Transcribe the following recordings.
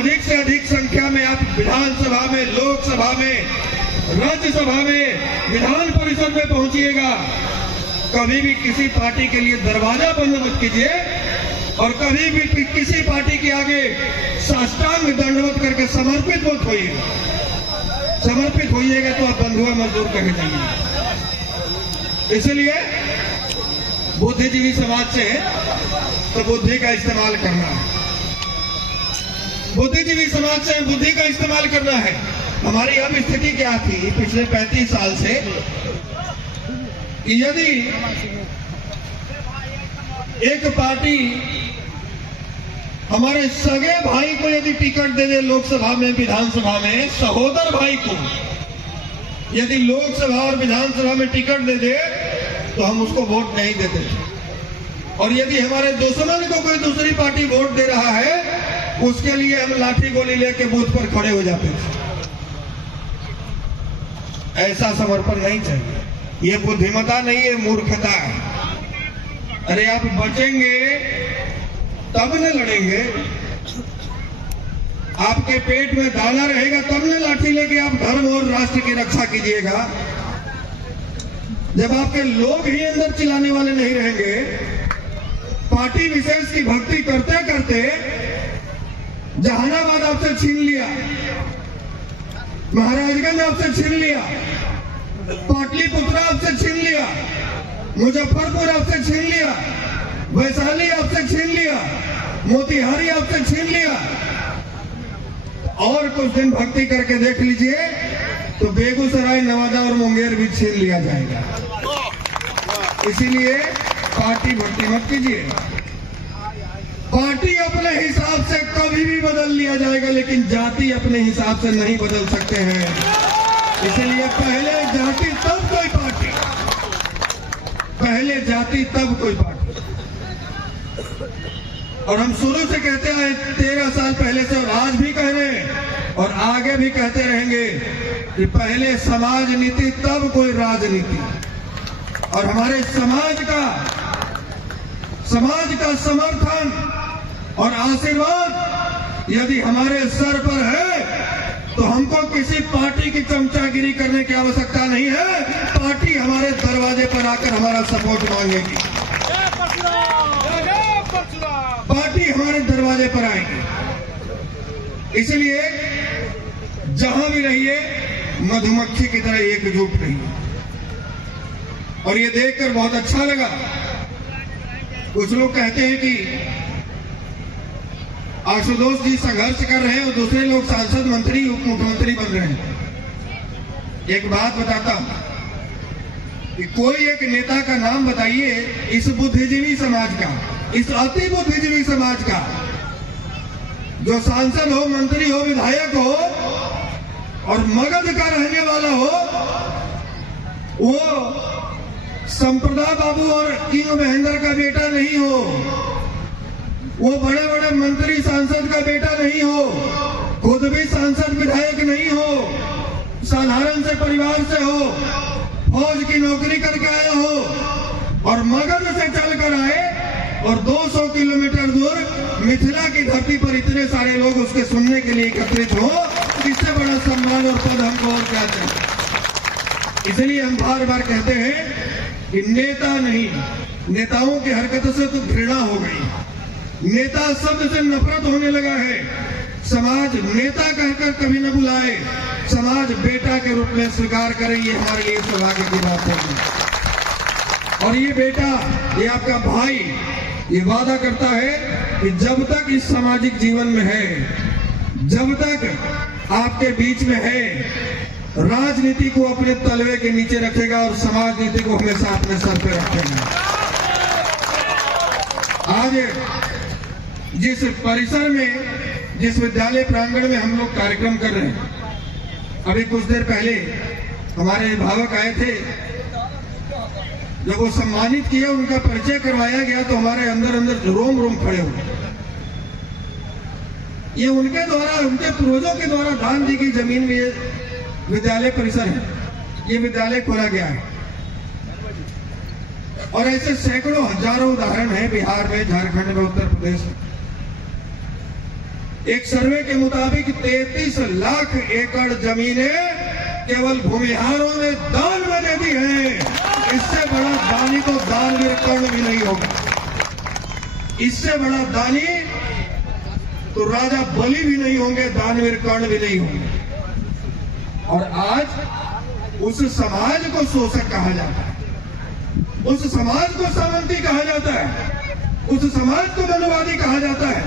अधिक से अधिक संख्या में आप विधानसभा में, लोकसभा में, राज्यसभा में, विधान परिषद में पहुंचिएगा। कभी भी किसी पार्टी के लिए दरवाजा बंद मत कीजिए और कभी भी किसी पार्टी के आगे साष्टांग दंडवत करके समर्पित मत होइएगा। समर्पित होइएगा तो आप बंधुआ मजदूर कहे जाएंगे। इसलिए बुद्धिजीवी समाज से तो बुद्धि का इस्तेमाल करना है। बुद्धिजीवी समाज से बुद्धि का इस्तेमाल करना है। हमारी अब स्थिति क्या थी पिछले 35 साल से, यदि एक पार्टी हमारे सगे भाई को यदि टिकट दे दे लोकसभा में, विधानसभा में, सहोदर भाई को यदि लोकसभा और विधानसभा में टिकट दे दे तो हम उसको वोट नहीं देते। और यदि हमारे दुश्मन को कोई दूसरी पार्टी वोट दे रहा है उसके लिए हम लाठी गोली लेके बूथ पर खड़े हो जाते थे। ऐसा समर्पण नहीं चाहिए। ये बुद्धिमता नहीं है, मूर्खता है। अरे आप बचेंगे तब न लड़ेंगे। आपके पेट में दाना रहेगा तब न लाठी लेके आप धर्म और राष्ट्र की रक्षा कीजिएगा। जब आपके लोग ही अंदर चिल्लाने वाले नहीं रहेंगे, पार्टी विशेष की भक्ति करते करते जहानाबाद आपसे छीन लिया, महाराजगंज आपसे छीन लिया, पाटलिपुत्र आपसे छीन लिया, मुजफ्फरपुर आपसे छीन लिया, वैशाली आपसे छीन लिया, मोतिहारी आपसे छीन लिया। और कुछ दिन भक्ति करके देख लीजिए तो बेगूसराय, नवादा और मुंगेर भी छीन लिया जाएगा। इसीलिए पार्टी भक्ति मत कीजिए। पार्टी अपने हिसाब से कभी भी बदल लिया जाएगा, लेकिन जाति अपने हिसाब से नहीं बदल सकते हैं। इसलिए पहले जाति तब कोई पार्टी, पहले जाति तब कोई पार्टी। और हम शुरू से कहते हैं 13 साल पहले से, और आज भी कह रहे हैं और आगे भी कहते रहेंगे कि पहले समाज नीति तब कोई राजनीति। और हमारे समाज का समर्थन और आशीर्वाद यदि हमारे सर पर है तो हमको किसी पार्टी की चमचागिरी करने की आवश्यकता नहीं है। पार्टी हमारे दरवाजे पर आकर हमारा सपोर्ट मांगेगी, पार्टी हमारे दरवाजे पर आएगी। इसलिए जहां भी रहिए मधुमक्खी की तरह एकजुट रहिए। और ये देखकर बहुत अच्छा लगा, कुछ लोग कहते हैं कि आशुतोष जी संघर्ष कर रहे हैं और दूसरे लोग सांसद, मंत्री, उप मुख्यमंत्री बन रहे हैं। एक बात बताता हूं कि कोई एक नेता का नाम बताइए इस बुद्धिजीवी समाज का, इस अति बुद्धिजीवी समाज का, जो सांसद हो, मंत्री हो, विधायक हो और मगध का रहने वाला हो, वो संप्रदा बाबू और किंग महेंद्र का बेटा नहीं हो, वो बड़े बड़े मंत्री सांसद का बेटा नहीं हो, खुद भी सांसद विधायक नहीं हो, साधारण से परिवार से हो, फौज की नौकरी करके आया हो और मगध से चलकर आए और 200 किलोमीटर दूर मिथिला की धरती पर इतने सारे लोग उसके सुनने के लिए एकत्रित हो। इससे बड़ा सम्मान और पद हमको और क्या चाहिए। इसलिए हम बार बार कहते हैं कि नेता नहीं, नेताओं की हरकतों से तो घृणा हो गई, नेता शब्द से नफरत होने लगा है। समाज नेता कहकर कभी न बुलाए, समाज बेटा के रूप में स्वीकार करे, ये हमारे लिए सौभाग्य की बात है। और ये बेटा, ये आपका भाई, ये वादा करता है कि जब तक इस सामाजिक जीवन में है, जब तक आपके बीच में है, राजनीति को अपने तलवे के नीचे रखेगा और समाज नीति को हमेशा अपने सर पे रखेगा। आज जिस परिसर में, जिस विद्यालय प्रांगण में हम लोग कार्यक्रम कर रहे हैं, अभी कुछ देर पहले हमारे अभिभावक आए थे, जब वो सम्मानित किए, उनका परिचय करवाया गया तो हमारे अंदर अंदर रोम रोम खड़े हुए। ये उनके द्वारा, उनके पूर्वजों के द्वारा दान दी गई जमीन में ये विद्यालय परिसर है, ये विद्यालय खोला गया है। और ऐसे सैकड़ों हजारों उदाहरण हैं बिहार में, झारखंड में, उत्तर प्रदेश में। एक सर्वे के मुताबिक 33 लाख एकड़ जमीनें केवल भूमिहारों ने दान में दे दी है। इससे बड़ा दानी तो दानवीर कर्ण भी नहीं होगा। इससे बड़ा दानी तो राजा बलि भी नहीं होंगे, दानवीर कर्ण भी नहीं होंगे। और आज उस समाज को शोषक कहा जाता है, उस समाज को सामंती कहा जाता है, उस समाज को मनुवादी कहा जाता है।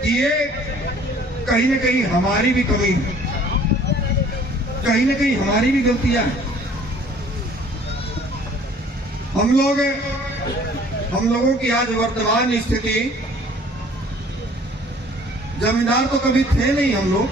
ये कहीं न कहीं हमारी भी कमी है, कहीं न कहीं हमारी भी गलतियां हैं। हम लोगों की आज वर्तमान स्थिति, जमींदार तो कभी थे नहीं हम लोग,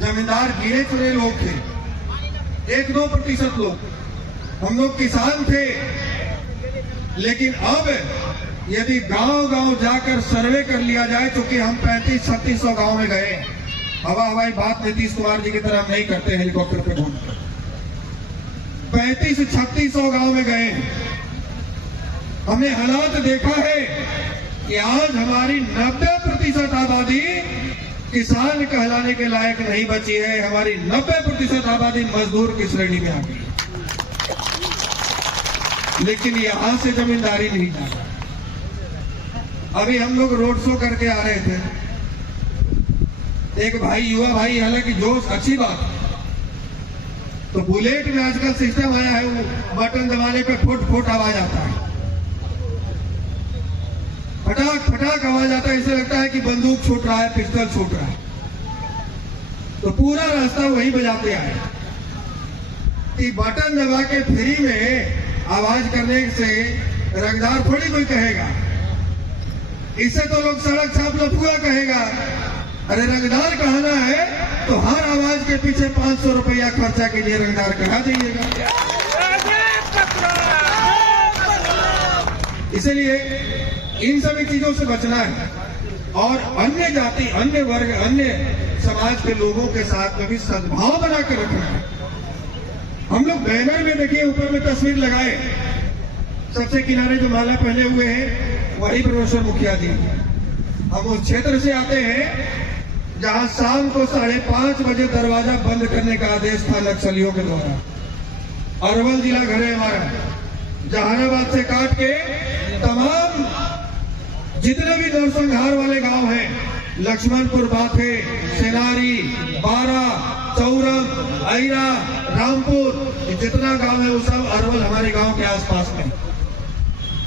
जमींदार गिने चुने लोग थे, 1-2% लोग। हम लोग किसान थे। लेकिन अब यदि गांव-गांव जाकर सर्वे कर लिया जाए, क्योंकि हम 3500-3600 गांव में गए, हवाई बात नीतीश कुमार जी की तरह हम नहीं करते हेलीकॉप्टर पे घूमकर, 3500-3600 गांव में गए। हमने हालात देखा है कि आज हमारी 90% आबादी किसान कहलाने के लायक नहीं बची है। हमारी 90% आबादी मजदूर की श्रेणी में आ गई। लेकिन यहां से जमींदारी नहीं जा रहा। अभी हम लोग रोड शो करके आ रहे थे, एक भाई, युवा भाई, हालांकि जोश अच्छी बात, तो बुलेट में आजकल सिस्टम आया है, वो बटन दबाने पे फुट आवाज आता है, फटाक आवाज आता है। ऐसे लगता है कि बंदूक छूट रहा है, पिस्टल छूट रहा है। तो पूरा रास्ता वही बजाते आए कि बटन दबा के फ्री में आवाज करने से रंगदार थोड़ी कोई कहेगा। इससे तो लोग सड़क छाप लफुआ कहेगा। अरे रंगदार कहना है तो हर आवाज के पीछे 500 रुपया खर्चा कीजिए, रंगदार कहा जाइएगा। इसलिए इन सभी चीजों से बचना है और अन्य जाति, अन्य वर्ग, अन्य समाज के लोगों के साथ में भी सद्भाव बनाकर रखना है। हम लोग बैनर में देखिए, ऊपर में तस्वीर लगाए, सबसे किनारे जो माला पहने हुए हैं वही प्रोफेसर मुखिया जी। हम उस क्षेत्र से आते हैं जहां शाम को 5:30 बजे दरवाजा बंद करने का आदेश था नक्सलियों के द्वारा। अरवल जिला घर है हमारा, जहानाबाद से काट के तमाम जितने भी नरसंहार वाले गांव हैं, लक्ष्मणपुर, बाथे, सेनारी, बारा, चौरम, आईरा, रामपुर, जितना गांव है वो सब अरवल हमारे गांव के आसपास में।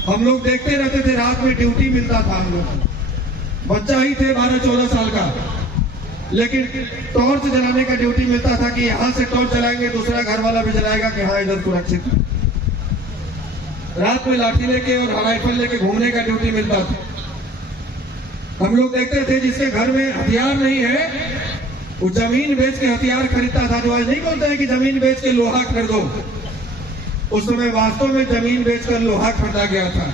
हम लोग देखते रहते थे, रात में ड्यूटी मिलता था। हम लोग बच्चा ही थे 12-14 साल का, लेकिन टॉर्च जलाने का ड्यूटी मिलता था कि यहां से टॉर्च जलाएंगे, दूसरा घर वाला भी जलाएगा कि हाँ इधर सुरक्षित। रात में लाठी लेके और राइफल लेके घूमने का ड्यूटी मिलता था। हम लोग देखते थे जिसके घर में हथियार नहीं है वो जमीन बेच के हथियार खरीदता था। जो आज नहीं बोलते हैं कि जमीन बेच के लोहा खरीदो, उस समय वास्तव में जमीन बेचकर लोहा खरीदा गया था।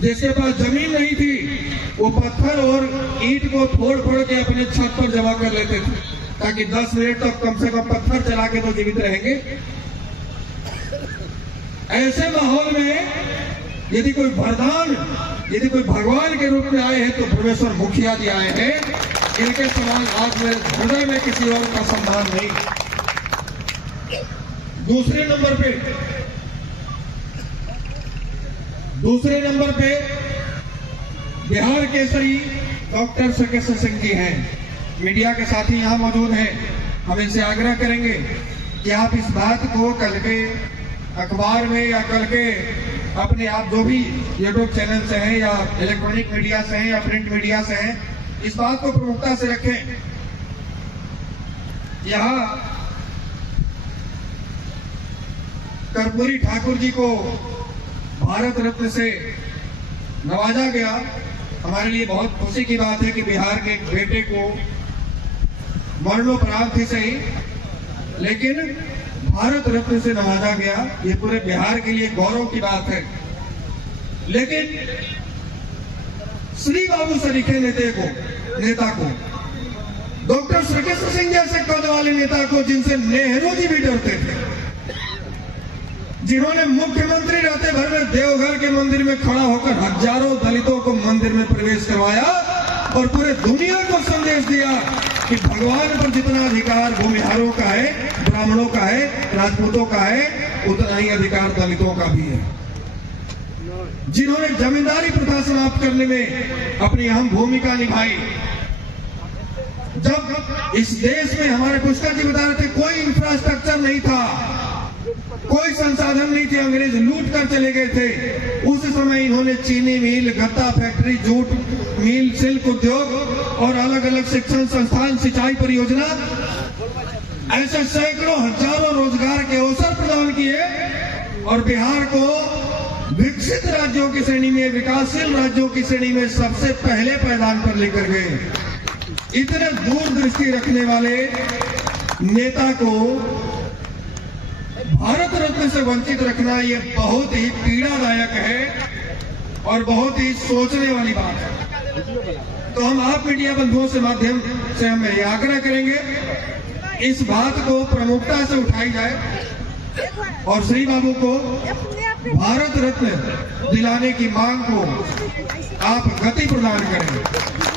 जिसके पास जमीन नहीं थी वो पत्थर और ईंट को फोड़ के अपने छत पर जमा कर लेते थे, ताकि 10 मिनट तक कम से कम पत्थर चला के तो जीवित रहेंगे। ऐसे माहौल में यदि कोई वरदान, यदि कोई भगवान के रूप में आए हैं तो प्रोफेसर मुखिया जी आए हैं। इनके समान आज मेरे हृदय में किसी और का सम्मान नहीं। दूसरे नंबर पे बिहार केसरी डॉक्टर सर्केश सिंह जी हैं। मीडिया के साथी यहाँ मौजूद हैं। हम इनसे आग्रह करेंगे कि आप इस बात को कल के अखबार में या कल के अपने आप जो भी यूट्यूब चैनल से हैं या इलेक्ट्रॉनिक मीडिया से हैं या प्रिंट मीडिया से हैं, इस बात को प्रमुखता से रखें। यहाँ कर्पूरी ठाकुर जी को भारत रत्न से नवाजा गया। हमारे लिए बहुत खुशी की बात है कि बिहार के एक बेटे को मरणोपरांत ही सही, लेकिन भारत रत्न से नवाजा गया। ये पूरे बिहार के लिए गौरव की बात है। लेकिन श्री बाबू सरीखे नेता को डॉक्टर सर्केश सिंह जैसे कद वाले नेता को, जिनसे नेहरू जी भी डरते थे, जिन्होंने मुख्यमंत्री रहते भर में देवघर के मंदिर में खड़ा होकर हजारों दलितों को मंदिर में प्रवेश करवाया, और पूरे दुनिया को संदेश दिया कि भगवान पर जितना अधिकार भूमिहारों का है, ब्राह्मणों का है, राजपूतों का है, उतना ही अधिकार दलितों का भी है। जिन्होंने जमींदारी प्रथा समाप्त करने में अपनी अहम भूमिका निभाई। जब इस देश में हमारे पुष्कर जी बता रहे थे कोई इंफ्रास्ट्रक्चर नहीं था, कोई संसाधन नहीं थे, अंग्रेज लूट कर चले गए थे, उस समय इन्होंने चीनी मिल, गत्ता फैक्ट्री, जूट मिल, सिल्क उद्योग और अलग अलग शिक्षण संस्थान, सिंचाई परियोजना, ऐसे सैकड़ों हजारों रोजगार के अवसर प्रदान किए और बिहार को विकसित राज्यों की श्रेणी में, विकासशील राज्यों की श्रेणी में सबसे पहले पायदान पर लेकर गए। इतने दूरदृष्टि रखने वाले नेता को भारत रत्न से वंचित रखना ये बहुत ही पीड़ादायक है और बहुत ही सोचने वाली बात है। तो हम आप मीडिया बंधुओं से माध्यम से हम ये आग्रह करेंगे इस बात को प्रमुखता से उठाई जाए और श्री बाबू को भारत रत्न दिलाने की मांग को आप गति प्रदान करें।